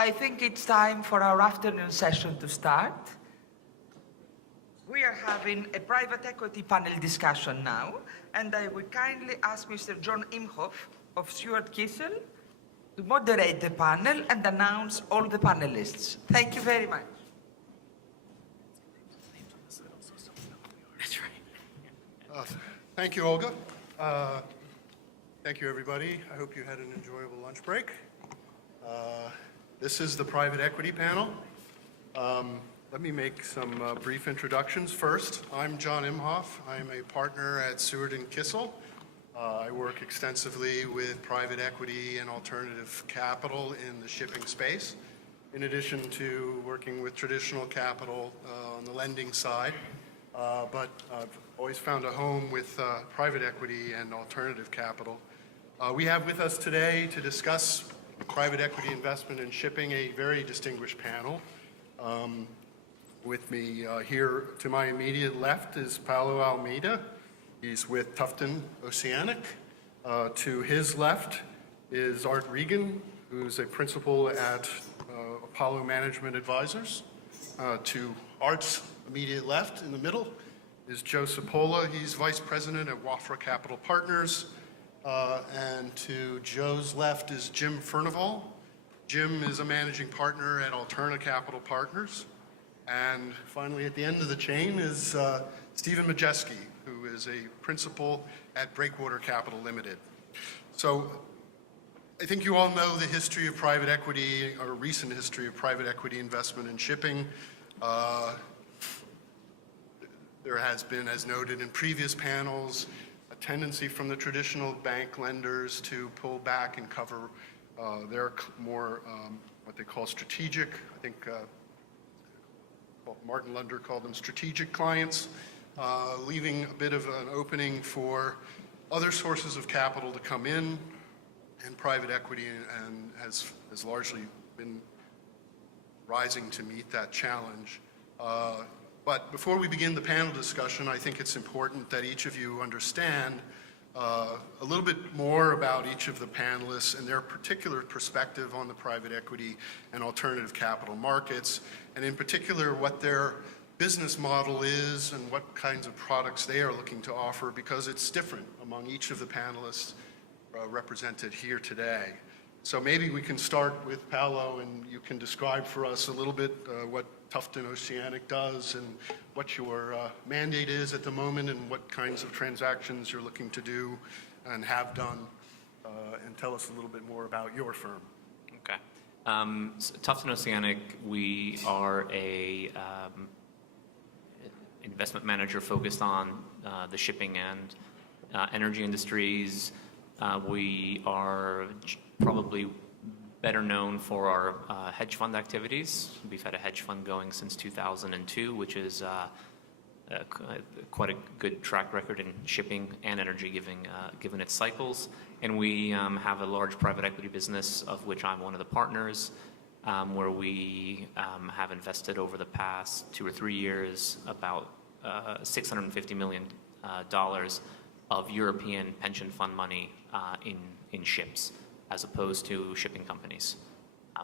I think it's time for our afternoon session to start. We are having a private equity panel discussion now, and I would kindly ask Mr. John Imhof of Seward Kissel to moderate the panel and announce all the panelists. Thank you very much. That's right. Thank you, Olga. Thank you, everybody. I hope you had an enjoyable lunch break. This is the private equity panel. Let me make some brief introductions first. I'm John Imhof. I'm a partner at Seward and Kissel. I work extensively with private equity and alternative capital in the shipping space, in addition to working with traditional capital on the lending side. But I've always found a home with private equity and alternative capital. We have with us today to discuss private equity investment in shipping a very distinguished panel. With me here to my immediate left is Paulo Almeida. He's with Tufton, Oceanic. To his left is Regan, who's a principal at Apollo Management Advisors. To Art's immediate left in the middle is Joe Cipolla. He's vice president at Wafra Capital Partners. And to Joe's left is Jim Furnivall. Jim is a managing partner at Alterna Capital Partners. And finally, at the end of the chain is Stephen Majeski, who is a principal at Breakwater Capital Limited. So I think you all know the history of private equity, or recent history of private equity investment in shipping. There has been, as noted in previous panels, a tendency from the traditional bank lenders to pull back and cover their more, what they call strategic, I think Martin Lunder called them strategic clients, leaving a bit of an opening for other sources of capital to come in, and private equity and has largely been rising to meet that challenge. But before we begin the panel discussion, I think it's important that each of you understand a little bit more about each of the panelists and their particular perspective on the private equity and alternative capital markets, and in particular what their business model is and what kinds of products they are looking to offer, because it's different among each of the panelists represented here today. So maybe we can start with Paulo, and you can describe for us a little bit what Tufton Oceanic does and what your mandate is at the moment and what kinds of transactions you're looking to do and have done, and tell us a little bit more about your firm. Okay. So Tufton Oceanic, we are a investment manager focused on the shipping and energy industries. We are probably better known for our hedge fund activities. We've had a hedge fund going since 2002, which is quite a good track record in shipping and energy given its cycles. And we have a large private equity business, of which I'm one of the partners, where we have invested over the past 2 or 3 years about $650 million of European pension fund money in ships, as opposed to shipping companies.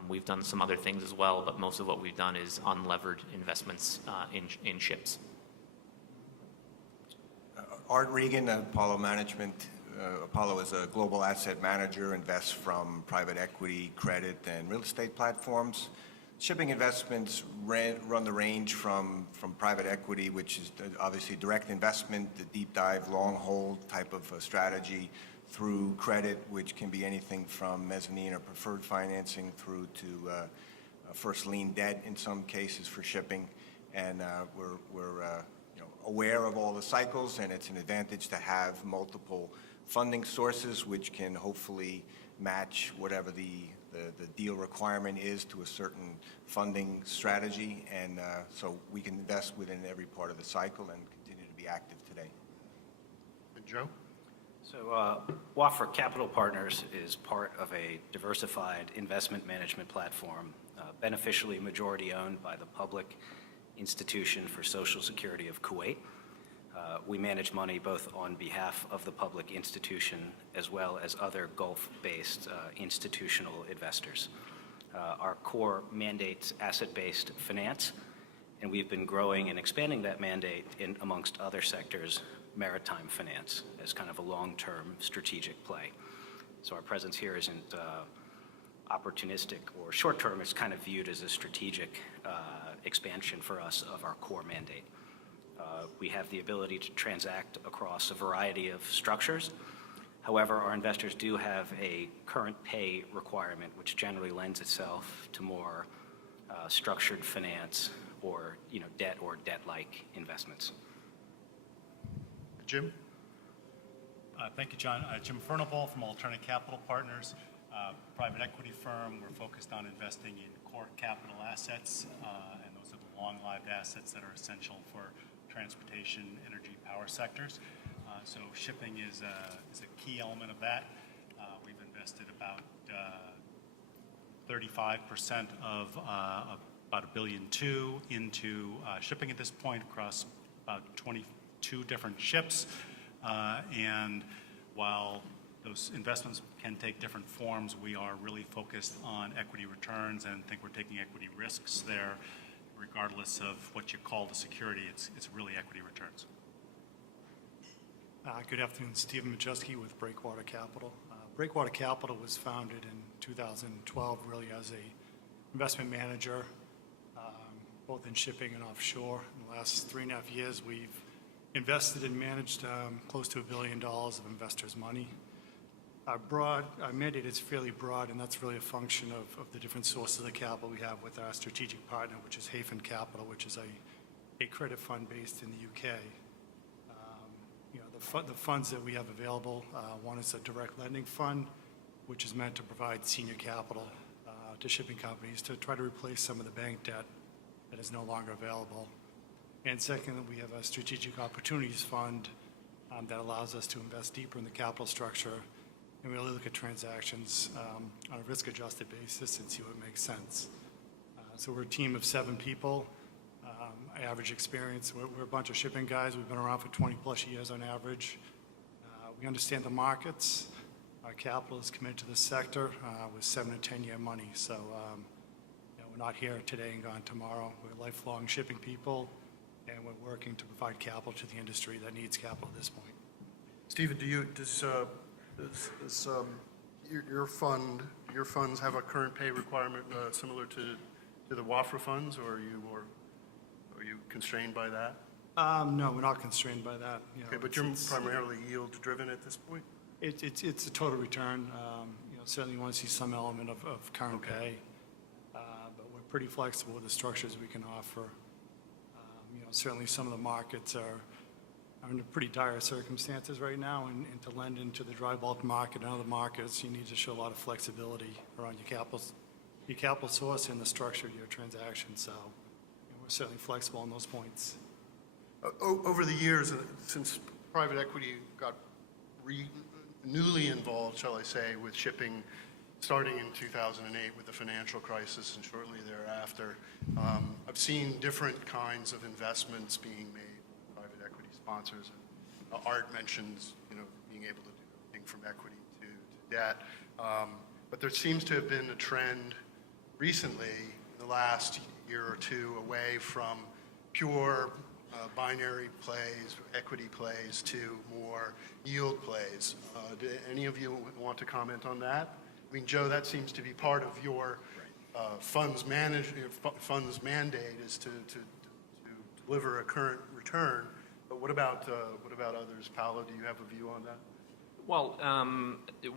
We've done some other things as well, but most of what we've done is unlevered investments in ships. Art Regan, Apollo Management. Apollo is a global asset manager, invests from private equity, credit, and real estate platforms. Shipping investments run the range from private equity, which is obviously direct investment, the deep dive, long hold type of strategy, through credit, which can be anything from mezzanine or preferred financing through to first lien debt in some cases for shipping. And we're aware of all the cycles, and it's an advantage to have multiple funding sources, which can hopefully match whatever the deal requirement is to a certain funding strategy. And so we can invest within every part of the cycle and continue to be active today. And Joe? So Wafra Capital Partners is part of a diversified investment management platform, beneficially majority owned by the Public Institution for Social Security of Kuwait. We manage money both on behalf of the public institution as well as other Gulf-based institutional investors. Our core mandate's asset-based finance, and we've been growing and expanding that mandate in, amongst other sectors, maritime finance as kind of a long-term strategic play. So our presence here isn't opportunistic or short-term. It's kind of viewed as a strategic expansion for us of our core mandate. We have the ability to transact across a variety of structures. However, our investors do have a current pay requirement, which generally lends itself to more structured finance or debt or debt-like investments. Jim? Thank you, John. Jim Furnivall from Alterna Capital Partners, private equity firm. We're focused on investing in core capital assets, and those are the long-lived assets that are essential for transportation, energy, power sectors. So shipping is a key element of that. We've invested about 35% of about $1.2 billion into shipping at this point across about 22 different ships. And while those investments can take different forms, we are really focused on equity returns and think we're taking equity risks there. Regardless of what you call the security, it's really equity returns. Good afternoon, Stephen Majeski with Breakwater Capital. Breakwater Capital was founded in 2012 really as a investment manager, both in shipping and offshore. In the last 3.5 years, we've invested and managed close to $1 billion of investors' money. Our mandate is fairly broad, and that's really a function of the different sources of capital we have with our strategic partner, which is Hafen Capital, which is a credit fund based in the UK. The funds that we have available, one is a direct lending fund, which is meant to provide senior capital to shipping companies to try to replace some of the bank debt that is no longer available. And second, we have a strategic opportunities fund that allows us to invest deeper in the capital structure and really look at transactions on a risk-adjusted basis and see what makes sense. So we're a team of 7 people. Average experience, we're a bunch of shipping guys. We've been around for 20-plus years on average. We understand the markets. Our capital is committed to the sector with 7 to 10-year money. So we're not here today and gone tomorrow. We're lifelong shipping people, and we're working to provide capital to the industry that needs capital at this point. Stephen, does your funds have a current pay requirement similar to the Wafra funds, or are you constrained by that? No, we're not constrained by that. Okay, but you're primarily yield-driven at this point? It's a total return. Certainly you want to see some element of current pay, but we're pretty flexible with the structures we can offer. Certainly some of the markets are under pretty dire circumstances right now, and to lend into the dry bulk market and other markets, you need to show a lot of flexibility around your capital source and the structure of your transaction. So we're certainly flexible on those points. Over the years, since private equity got newly involved, shall I say, with shipping, starting in 2008 with the financial crisis and shortly thereafter, I've seen different kinds of investments being made by private equity sponsors. Art mentions, being able to do everything from equity to debt. But there seems to have been a trend recently, in the last year or two, away from pure binary plays, equity plays, to more yield plays. Do any of you want to comment on that? I mean, Joe, that seems to be part of your fund's mandate is to deliver a current return. But what about others? Paulo, do you have a view on that? Well,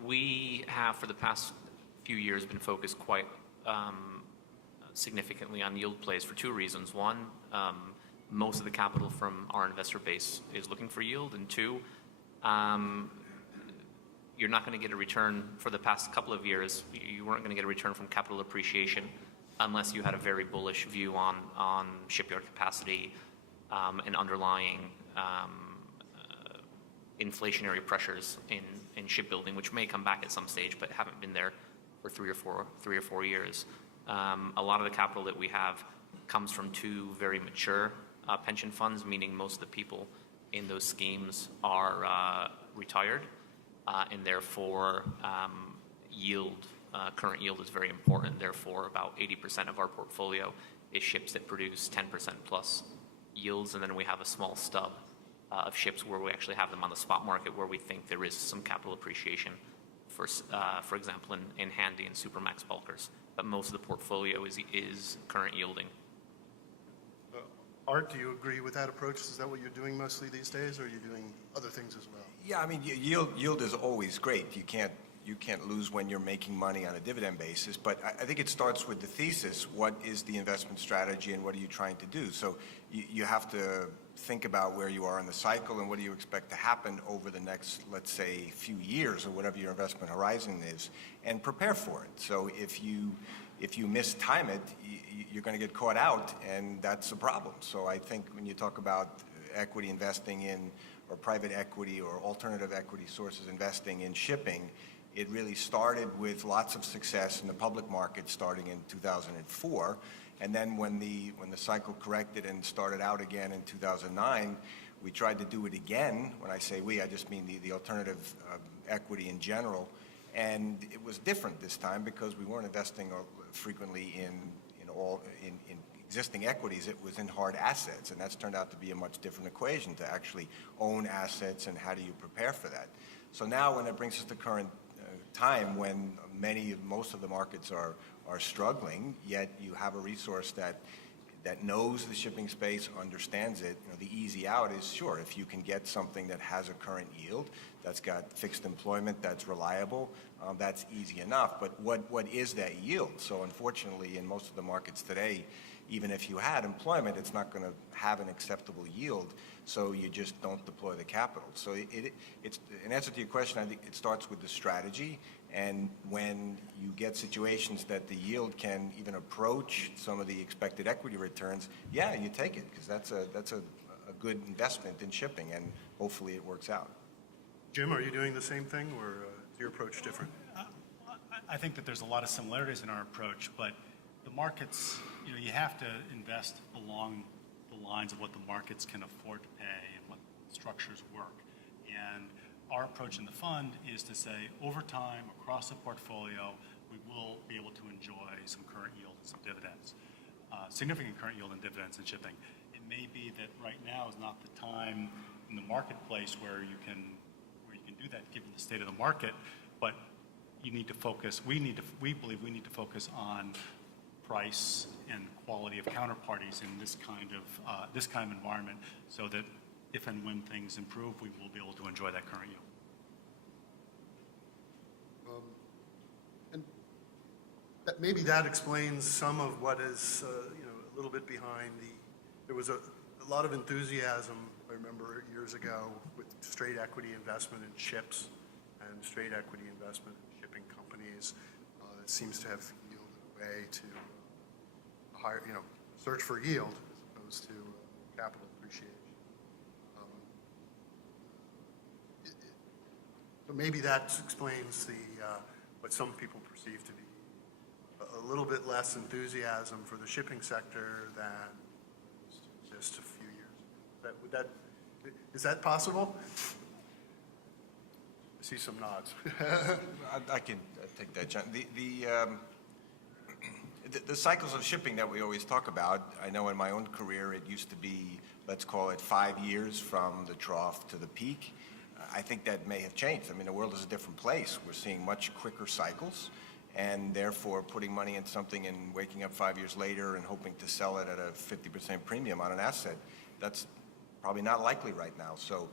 we have for the past few years been focused quite significantly on yield plays for 2 reasons. One, most of the capital from our investor base is looking for yield, and 2, you're not going to get a return for the past couple of years. You weren't going to get a return from capital appreciation unless you had a very bullish view on shipyard capacity and underlying inflationary pressures in shipbuilding, which may come back at some stage, but haven't been there for 3 or 4 years. A lot of the capital that we have comes from 2 very mature pension funds, meaning most of the people in those schemes are retired, and therefore yield current yield is very important. Therefore, about 80% of our portfolio is ships that produce 10% plus yields, and then we have a small stub of ships where we actually have them on the spot market where we think there is some capital appreciation, for example, in handy and supermax bulkers. But most of the portfolio is current yielding. Art, do you agree with that approach? Is that what you're doing mostly these days, or are you doing other things as well? Yeah, I mean, yield is always great. You can't lose when you're making money on a dividend basis, but I think it starts with the thesis. What is the investment strategy and what are you trying to do? So you have to think about where you are in the cycle and what do you expect to happen over the next, let's say, few years or whatever your investment horizon is, and prepare for it. So if you mistime it, you're going to get caught out, and that's a problem. So I think when you talk about equity investing in, or private equity or alternative equity sources investing in shipping, it really started with lots of success in the public market starting in 2004. And then when the cycle corrected and started out again in 2009, we tried to do it again. When I say we, I just mean the alternative equity in general. And it was different this time because we weren't investing frequently in existing equities. It was in hard assets, and that's turned out to be a much different equation to actually own assets, and how do you prepare for that? So now when it brings us to current time when most of the markets are struggling, yet you have a resource that knows the shipping space, understands it. The easy out is, sure, if you can get something that has a current yield, that's got fixed employment, that's reliable, that's easy enough. But what is that yield? So unfortunately, in most of the markets today, even if you had employment, it's not going to have an acceptable yield, so you just don't deploy the capital. So it's in answer to your question, I think it starts with the strategy, and when you get situations that the yield can even approach some of the expected equity returns, yeah, you take it, because that's a good investment in shipping, and hopefully it works out. Jim, are you doing the same thing, or is your approach different? I think that there's a lot of similarities in our approach, but the markets, you have to invest along the lines of what the markets can afford to pay and what structures work. And our approach in the fund is to say, over time, across the portfolio, we will be able to enjoy some current yield and some dividends, significant current yield and dividends in shipping. It may be that right now is not the time in the marketplace where you can do that given the state of the market, but you need to focus, we believe we need to focus on price and quality of counterparties in this kind of environment, so that if and when things improve, we will be able to enjoy that current yield. And maybe that explains some of what is a little bit behind there was a lot of enthusiasm, I remember years ago, with straight equity investment in ships and straight equity investment in shipping companies. It seems to have yielded a way to higher, search for yield as opposed to capital appreciation. So maybe that explains what some people perceive to be a little bit less enthusiasm for the shipping sector than just a few years. Is that possible? I see some nods. I can take that, John. The cycles of shipping that we always talk about, I know in my own career it used to be, let's call it 5 years from the trough to the peak. I think that may have changed. I mean, the world is a different place. We're seeing much quicker cycles, and therefore putting money in something and waking up 5 years later and hoping to sell it at a 50% premium on an asset, that's probably not likely right now. So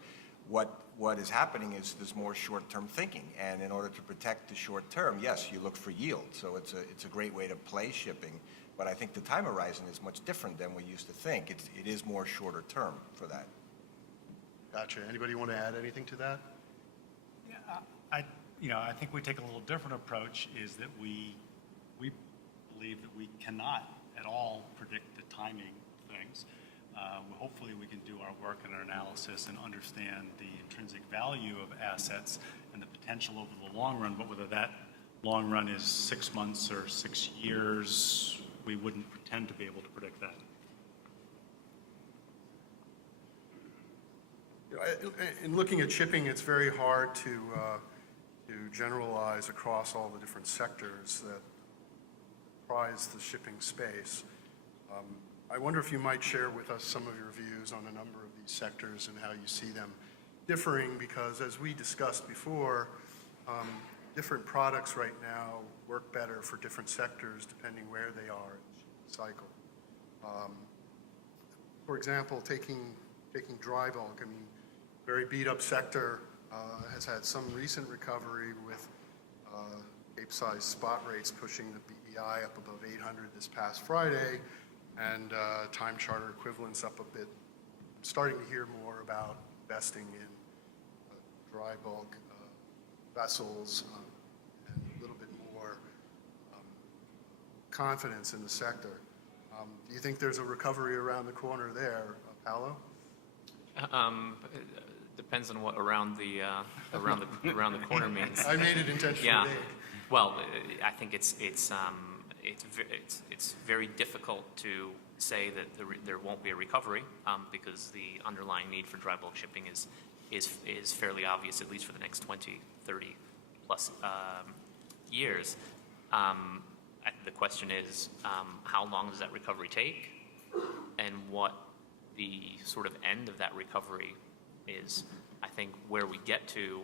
what is happening is there's more short-term thinking, and in order to protect the short term, yes, you look for yield. So it's a great way to play shipping, but I think the time horizon is much different than we used to think. It is more shorter term for that. Gotcha. Anybody want to add anything to that? Yeah, I think we take a little different approach, is that we believe that we cannot at all predict the timing of things. Hopefully we can do our work and our analysis and understand the intrinsic value of assets and the potential over the long run, but whether that long run is 6 months or 6 years, we wouldn't pretend to be able to predict that. In looking at shipping, it's very hard to to generalize across all the different sectors that comprise the shipping space. I wonder if you might share with us some of your views on a number of these sectors and how you see them differing, because as we discussed before, different products right now work better for different sectors depending where they are in the cycle. For example, taking dry bulk, I mean, very beat up sector has had some recent recovery with Cape-size spot rates pushing the BEI up above 800 this past Friday, and time charter equivalents up a bit. I'm starting to hear more about investing in dry bulk vessels and a little bit more confidence in the sector. Do you think there's a recovery around the corner there, Paulo? Depends on what around the corner means. I made it intentionally Yeah. vague. Well, I think it's very difficult to say that there won't be a recovery because the underlying need for dry bulk shipping is fairly obvious, at least for the next 20, 30 plus years. The question is, how long does that recovery take, and what the sort of end of that recovery is. I think where we get to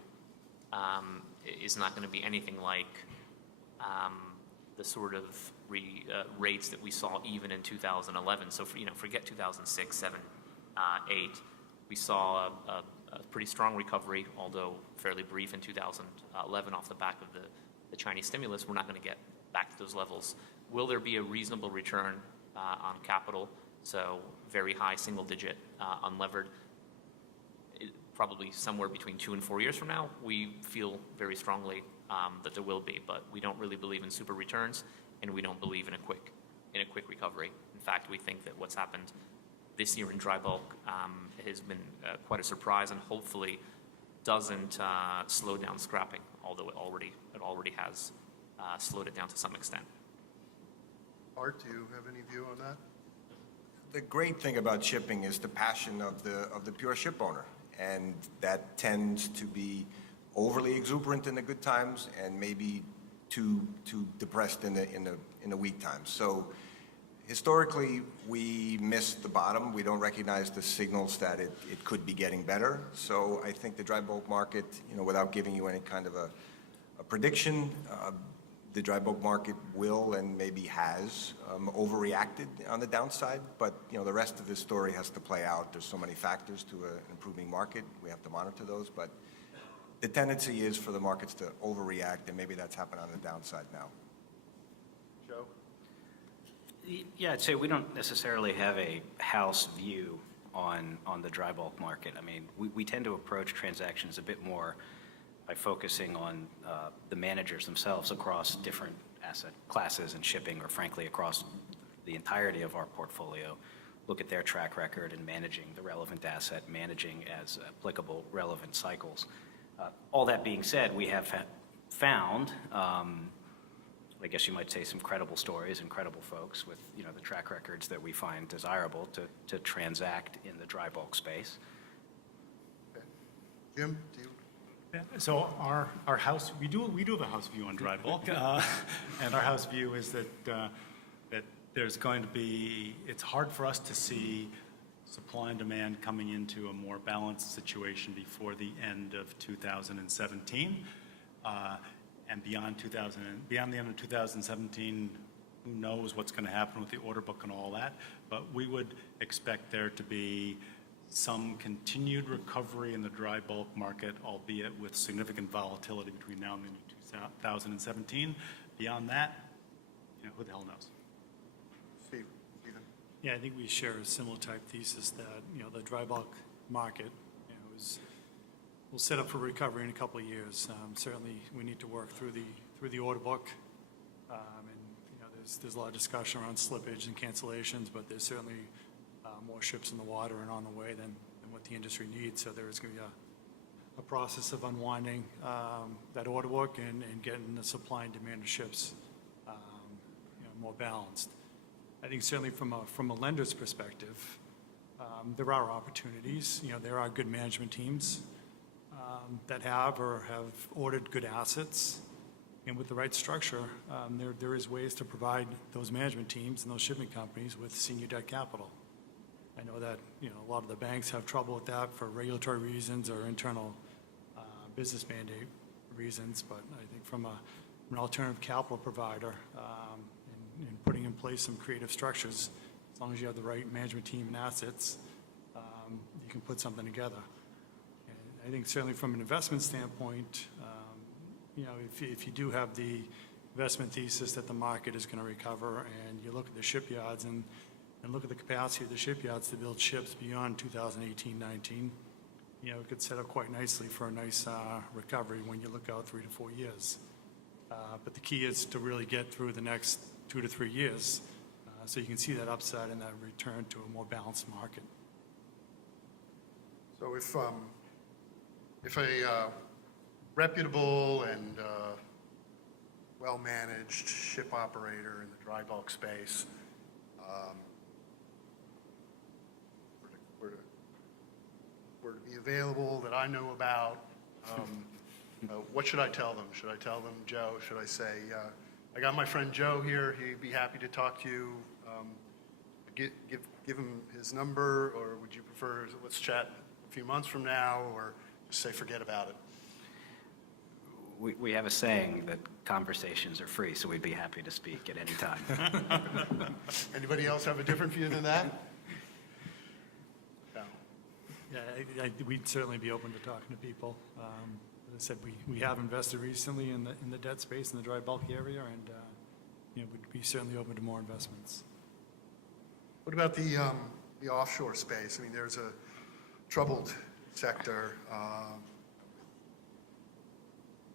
is not going to be anything like the sort of rates that we saw even in 2011. So forget 2006, 7, 8. We saw a pretty strong recovery, although fairly brief in 2011 off the back of the Chinese stimulus. We're not going to get back to those levels. Will there be a reasonable return on capital? So very high single-digit unlevered, probably somewhere between 2 and 4 years from now. We feel very strongly that there will be, but we don't really believe in super returns, and we don't believe in a quick recovery. In fact, we think that what's happened this year in dry bulk has been quite a surprise, and hopefully doesn't slow down scrapping, although it already has slowed it down to some extent. Art, do you have any view on that? The great thing about shipping is the passion of the pure ship owner, and that tends to be overly exuberant in the good times and maybe too depressed in the weak times. So historically, we missed the bottom. We don't recognize the signals that it could be getting better. So I think the dry bulk market, without giving you any kind of a prediction, the dry bulk market will and maybe has overreacted on the downside, but the rest of this story has to play out. There's so many factors to an improving market. We have to monitor those, but the tendency is for the markets to overreact, and maybe that's happened on the downside now. Joe? Yeah, I'd say we don't necessarily have a house view on the dry bulk market. I mean, we tend to approach transactions a bit more by focusing on the managers themselves across different asset classes and shipping, or frankly across the entirety of our portfolio. Look at their track record in managing the relevant asset, managing as applicable relevant cycles. All that being said, we have found, I guess you might say, some credible stories and credible folks with the track records that we find desirable to transact in the dry bulk space. Okay. Jim, do you? Yeah, so our house, we do have a house view on dry bulk, and our house view is that there's going to be, it's hard for us to see supply and demand coming into a more balanced situation before the end of 2017, and beyond the end of 2017, who knows what's going to happen with the order book and all that, but we would expect there to be some continued recovery in the dry bulk market, albeit with significant volatility between now and the end of 2017. Beyond that, who the hell knows? Stephen? Yeah, I think we share a similar type thesis that, the dry bulk market, will set up for recovery in a couple of years. Certainly, we need to work through the order book, and there's a lot of discussion around slippage and cancellations, but there's certainly more ships in the water and on the way than what the industry needs. So there is going to be a process of unwinding that order book and getting the supply and demand of ships more balanced. I think certainly from a lender's perspective, there are opportunities. There are good management teams that have or have ordered good assets, and with the right structure, there is ways to provide those management teams and those shipping companies with senior debt capital. I know that, a lot of the banks have trouble with that for regulatory reasons or internal business mandate reasons, but I think from an alternative capital provider, and putting in place some creative structures, as long as you have the right management team and assets, you can put something together. And I think certainly from an investment standpoint, if you do have the investment thesis that the market is going to recover, and you look at the shipyards and look at the capacity of the shipyards to build ships beyond 2018-19, it could set up quite nicely for a nice recovery when you look out 3 to 4 years. But the key is to really get through the next 2 to 3 years so you can see that upside and that return to a more balanced market. So if a reputable and well-managed ship operator in the dry bulk space were to be available that I know about, what should I tell them? Should I tell them, Joe? Should I say, I got my friend Joe here, he'd be happy to talk to you. Give him his number, or would you prefer, let's chat a few months from now, or just say forget about it? We have a saying that conversations are free, so we'd be happy to speak at any time. Anybody else have a different view than that? No. Yeah, we'd certainly be open to talking to people. As I said, we have invested recently in the debt space in the dry bulk area, and we'd be certainly open to more investments. What about the offshore space? I mean, there's a troubled sector.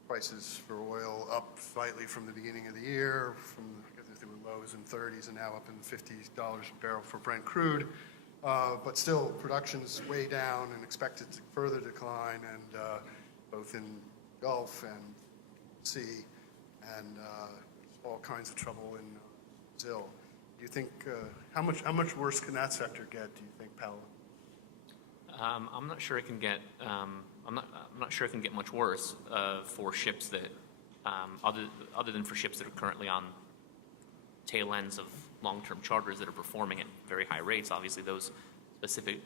Prices for oil up slightly from the beginning of the year, I guess they were lows in 30s and now up in the $50 a barrel for Brent crude. But still, production's way down and expected to further decline, and both in Gulf and sea, and all kinds of trouble in Brazil. Do you think how much worse can that sector get? Do you think, Paulo? I'm not sure it can get. I'm not sure it can get much worse for ships that, other than for ships that are currently on tail ends of long-term charters that are performing at very high rates. Obviously, those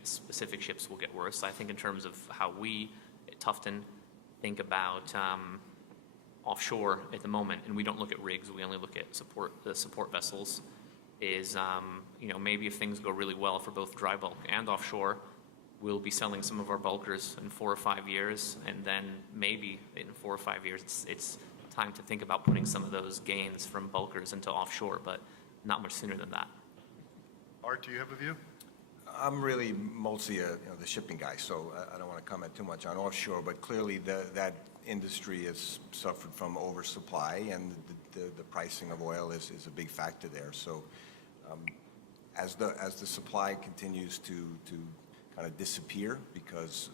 specific ships will get worse. I think in terms of how we at Tufton think about offshore at the moment, and we don't look at rigs, we only look at the support vessels, is maybe if things go really well for both dry bulk and offshore, we'll be selling some of our bulkers in 4 or 5 years, and then maybe in 4 or 5 years it's time to think about putting some of those gains from bulkers into offshore, but not much sooner than that. Art, do you have a view? I'm really mostly the shipping guy, so I don't want to comment too much on offshore, but clearly that industry has suffered from oversupply, and the pricing of oil is a big factor there. So as the supply continues to kind of disappear because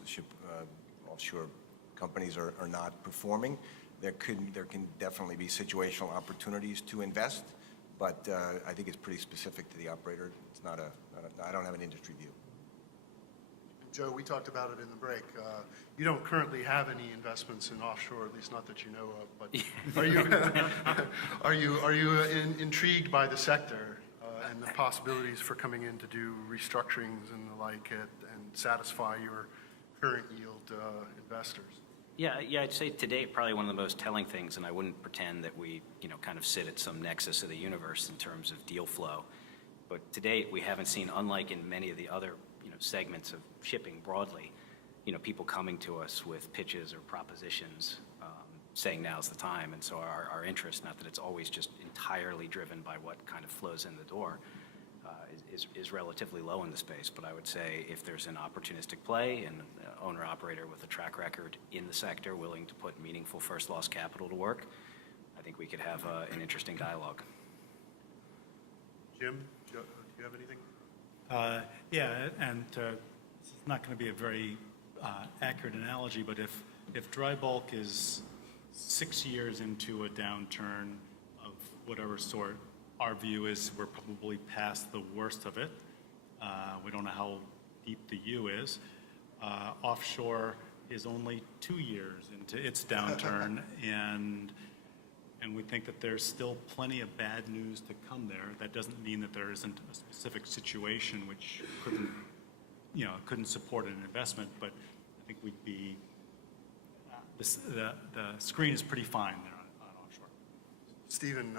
offshore companies are not performing, there can definitely be situational opportunities to invest, but I think it's pretty specific to the operator. It's not I don't have an industry view. Joe, we talked about it in the break. You don't currently have any investments in offshore, at least not that you know of. But are you intrigued by the sector and the possibilities for coming in to do restructurings and the like, and satisfy your current yield investors? Yeah, I'd say today probably one of the most telling things, and I wouldn't pretend that we, kind of sit at some nexus of the universe in terms of deal flow. But to date, we haven't seen, unlike in many of the other, segments of shipping broadly, people coming to us with pitches or propositions saying now's the time. And so our interest, not that it's always just entirely driven by what kind of flows in the door, is relatively low in the space. But I would say if there's an opportunistic play and an owner-operator with a track record in the sector willing to put meaningful first loss capital to work, I think we could have an interesting dialogue. Jim, do you have anything? Yeah, and it's not going to be a very accurate analogy, but if dry bulk is 6 years into a downturn of whatever sort, our view is we're probably past the worst of it. We don't know how deep the U is. Offshore, is only 2 years into its downturn, and we think that there's still plenty of bad news to come there. That doesn't mean that there isn't a specific situation which couldn't support an investment, but I think we'd be, the screen is pretty fine there on offshore. Stephen,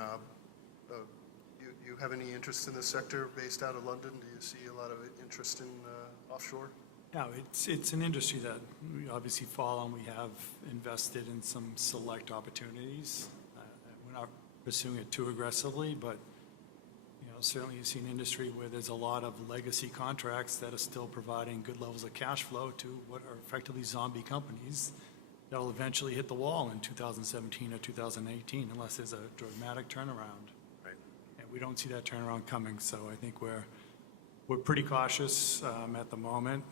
you have any interest in this sector based out of London? Do you see a lot of interest in offshore? Yeah, it's an industry that we obviously follow, and we have invested in some select opportunities. We're not pursuing it too aggressively, but certainly you see an industry where there's a lot of legacy contracts that are still providing good levels of cash flow to what are effectively zombie companies that will eventually hit the wall in 2017 or 2018 unless there's a dramatic turnaround. Right. And we don't see that turnaround coming, so I think we're pretty cautious at the moment.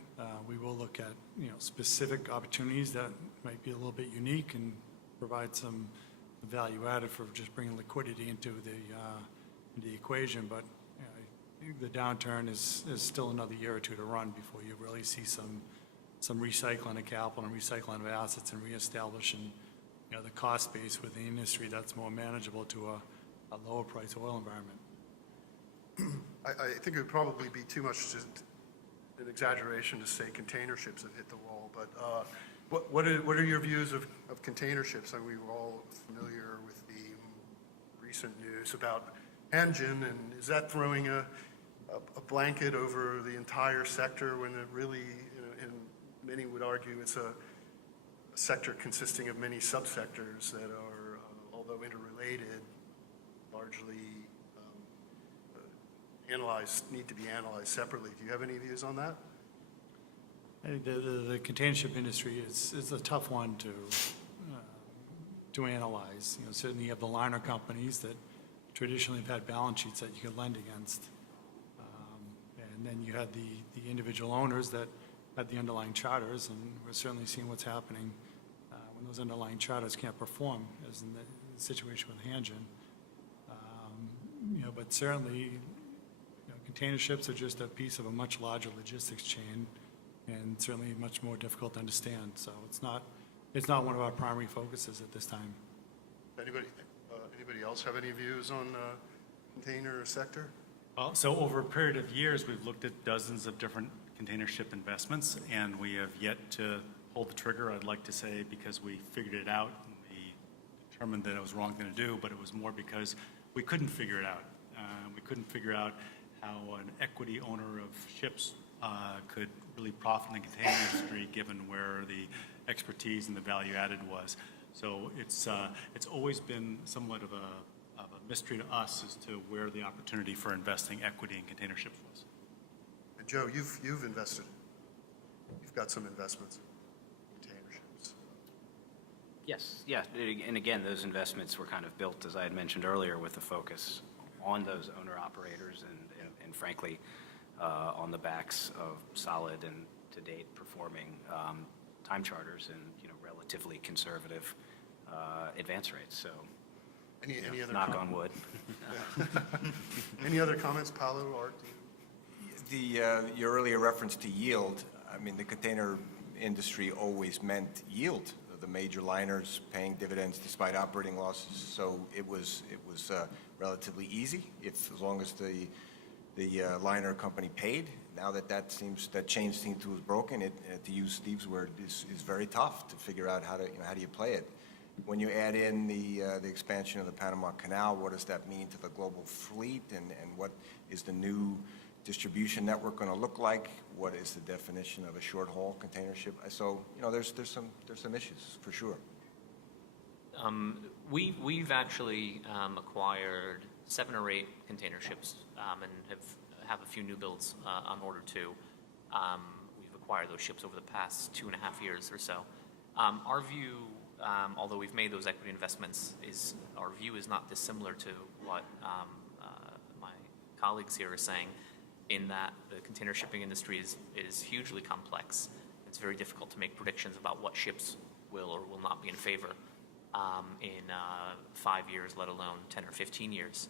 We will look at specific opportunities that might be a little bit unique and provide some value added for just bringing liquidity into the equation. But I think the downturn is still another year or two to run before you really see some recycling of capital and recycling of assets and reestablishing the cost base within the industry that's more manageable to a lower price oil environment. I think it would probably be too much an exaggeration to say container ships have hit the wall, but what are your views of container ships? I mean, we were all familiar with the recent news about engine, and is that throwing a blanket over the entire sector when it really, and many would argue it's a sector consisting of many subsectors that are, although interrelated, largely need to be analyzed separately. Do you have any views on that? I think the container ship industry is a tough one to analyze. Certainly you have the liner companies that traditionally have had balance sheets that you could lend against. And then you had the individual owners that had the underlying charters, and we're certainly seeing what's happening when those underlying charters can't perform, as in the situation with Hanjin. But certainly, container ships are just a piece of a much larger logistics chain, and certainly much more difficult to understand. So it's not one of our primary focuses at this time. Anybody else have any views on container sector? Well, so over a period of years, we've looked at dozens of different container ship investments, and we have yet to pull the trigger, I'd like to say, because we figured it out and we determined that it was the wrong thing to do, but it was more because we couldn't figure it out. We couldn't figure out how an equity owner of ships could really profit in the container industry given where the expertise and the value added was. So it's always been somewhat of a mystery to us as to where the opportunity for investing equity in container ships was. And Joe, you've invested. You've got some investments in container ships. Yes, yeah, and again, those investments were kind of built, as I had mentioned earlier, with a focus on those owner-operators and frankly, on the backs of solid and to-date performing time charters and relatively conservative advance rates. So, Any other knock on wood. Any other comments, Paulo, Art? Your earlier reference to yield, I mean, the container industry always meant yield. The major liners paying dividends despite operating losses, so it was relatively easy as long as the liner company paid. Now that change seems to have broken, to use Steve's word, is very tough to figure out how do you play it. When you add in the expansion of the Panama Canal, what does that mean to the global fleet, and what is the new distribution network going to look like? What is the definition of a short-haul container ship? So there's some issues for sure. We've actually acquired 7 or 8 container ships and have a few new builds on order too. We've acquired those ships over the past 2.5 years or so. Our view, although we've made those equity investments, our view is not dissimilar to what my colleagues here are saying, in that the container shipping industry is hugely complex. It's very difficult to make predictions about what ships will or will not be in favor in 5 years, let alone 10 or 15 years.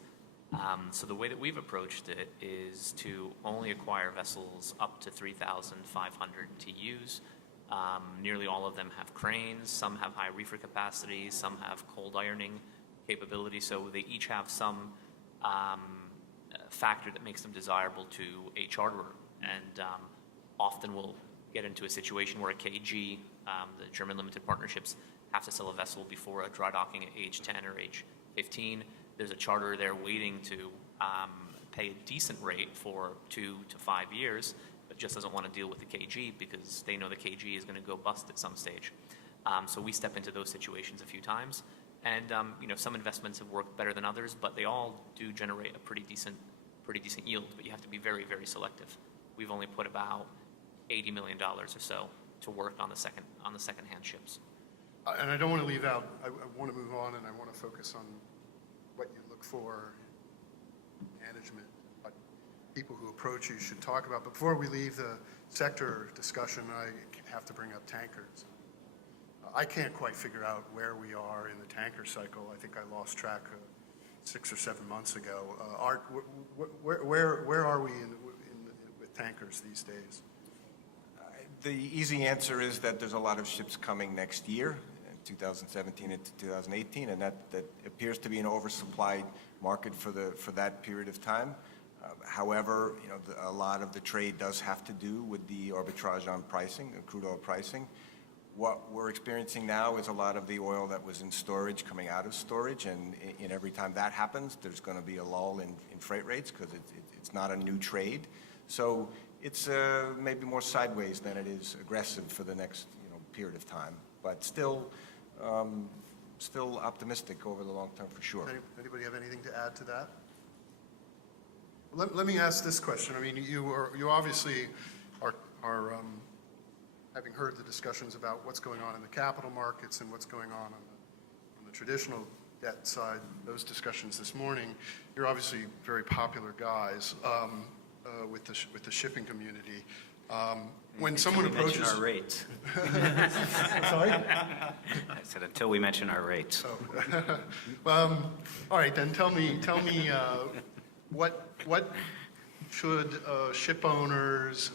So the way that we've approached it is to only acquire vessels up to 3,500 TEUs Nearly all of them have cranes, some have high reefer capacity, some have cold ironing capability, so they each have some factor that makes them desirable to a charterer. And often we'll get into a situation where a KG, the German limited partnerships, have to sell a vessel before a dry docking at age 10 or age 15. There's a charterer there waiting to pay a decent rate for 2 to 5 years, but just doesn't want to deal with the KG because they know the KG is going to go bust at some stage. So we step into those situations a few times. And some investments have worked better than others, but they all do generate a pretty decent yield. But you have to be very, very selective. We've only put about $80 million or so to work on the second-hand ships. And I don't want to leave out, I want to move on and I want to focus on what you look for in management, what people who approach you should talk about. But before we leave the sector discussion, I have to bring up tankers. I can't quite figure out where we are in the tanker cycle. I think I lost track 6 or 7 months ago. Art, where are we with tankers these days? The easy answer is that there's a lot of ships coming next year, in 2017 into 2018, and that appears to be an oversupplied market for that period of time. However, a lot of the trade does have to do with the arbitrage on pricing, crude oil pricing. What we're experiencing now is a lot of the oil that was in storage coming out of storage, and in every time that happens, there's going to be a lull in freight rates because it's not a new trade. So it's maybe more sideways than it is aggressive for the next period of time, but still optimistic over the long term for sure. Anybody have anything to add to that? Let me ask this question. I mean, you obviously are having heard the discussions about what's going on in the capital markets and what's going on the traditional debt side, those discussions this morning. You're obviously very popular guys with the shipping community. When someone approaches... Mention our rates. Sorry? I said until we mention our rates. All right, then tell me what should ship owners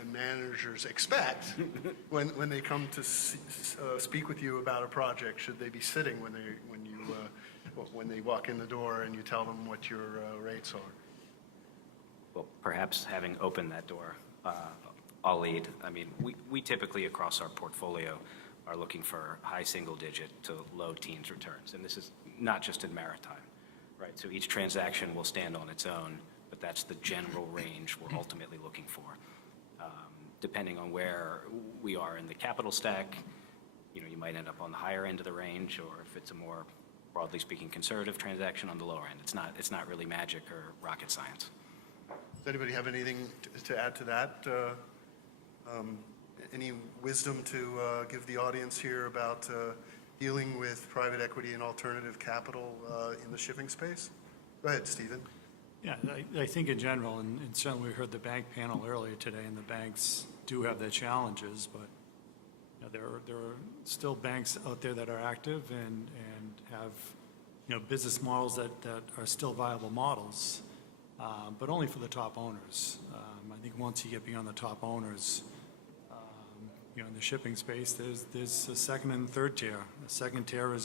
and managers expect when they come to speak with you about a project? Should they be sitting when they walk in the door and you tell them what your rates are? Well, perhaps having opened that door, I'll lead. I mean, we typically across our portfolio are looking for high single-digit to low teens returns, and this is not just in maritime, right? So each transaction will stand on its own, but that's the general range we're ultimately looking for. Depending on where we are in the capital stack, you might end up on the higher end of the range, or if it's a more, broadly speaking, conservative transaction, on the lower end. It's not really magic or rocket science. Does anybody have anything to add to that? Any wisdom to give the audience here about dealing with private equity and alternative capital in the shipping space? Go ahead, Stephen. Yeah, I think in general, and certainly we heard the bank panel earlier today, and the banks do have their challenges, but there are still banks out there that are active and have business models that are still viable models, but only for the top owners. I think once you get beyond the top owners, in the shipping space, there's a second and third tier. The second tier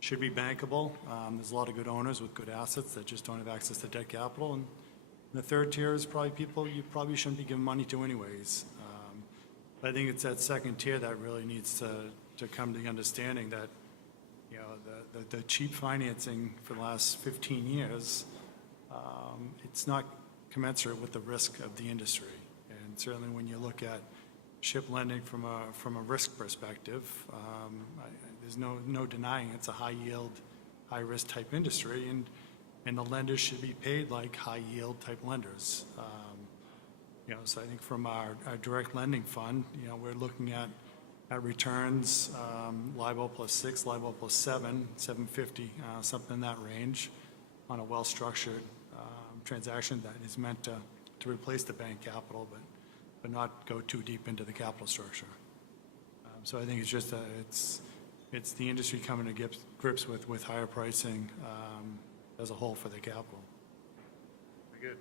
should be bankable. There's a lot of good owners with good assets that just don't have access to debt capital. And the third tier is probably people you probably shouldn't be giving money to anyways. But I think it's that second tier that really needs to come to the understanding that, the cheap financing for the last 15 years, it's not commensurate with the risk of the industry. And certainly when you look at ship lending from a risk perspective, there's no denying it's a high yield, high risk type industry, and the lenders should be paid like high yield type lenders. So I think from our direct lending fund, we're looking at returns, LIBOR plus 6, LIBOR plus 7, 750, something in that range, on a well-structured transaction that is meant to replace the bank capital, but not go too deep into the capital structure. So I think it's just it's the industry coming to grips with higher pricing as a whole for the capital. Very good.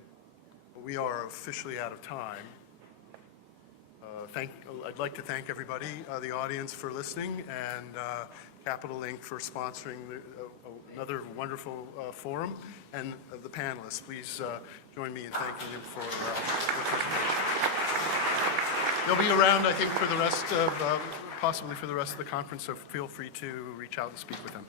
Well, we are officially out of time. I'd like to thank everybody, the audience for listening, and Capital Inc. for sponsoring another wonderful forum, and the panelists. Please join me in thanking them for their presentation. They'll be around, I think, for the rest of, possibly for the rest of the conference, so feel free to reach out and speak with them.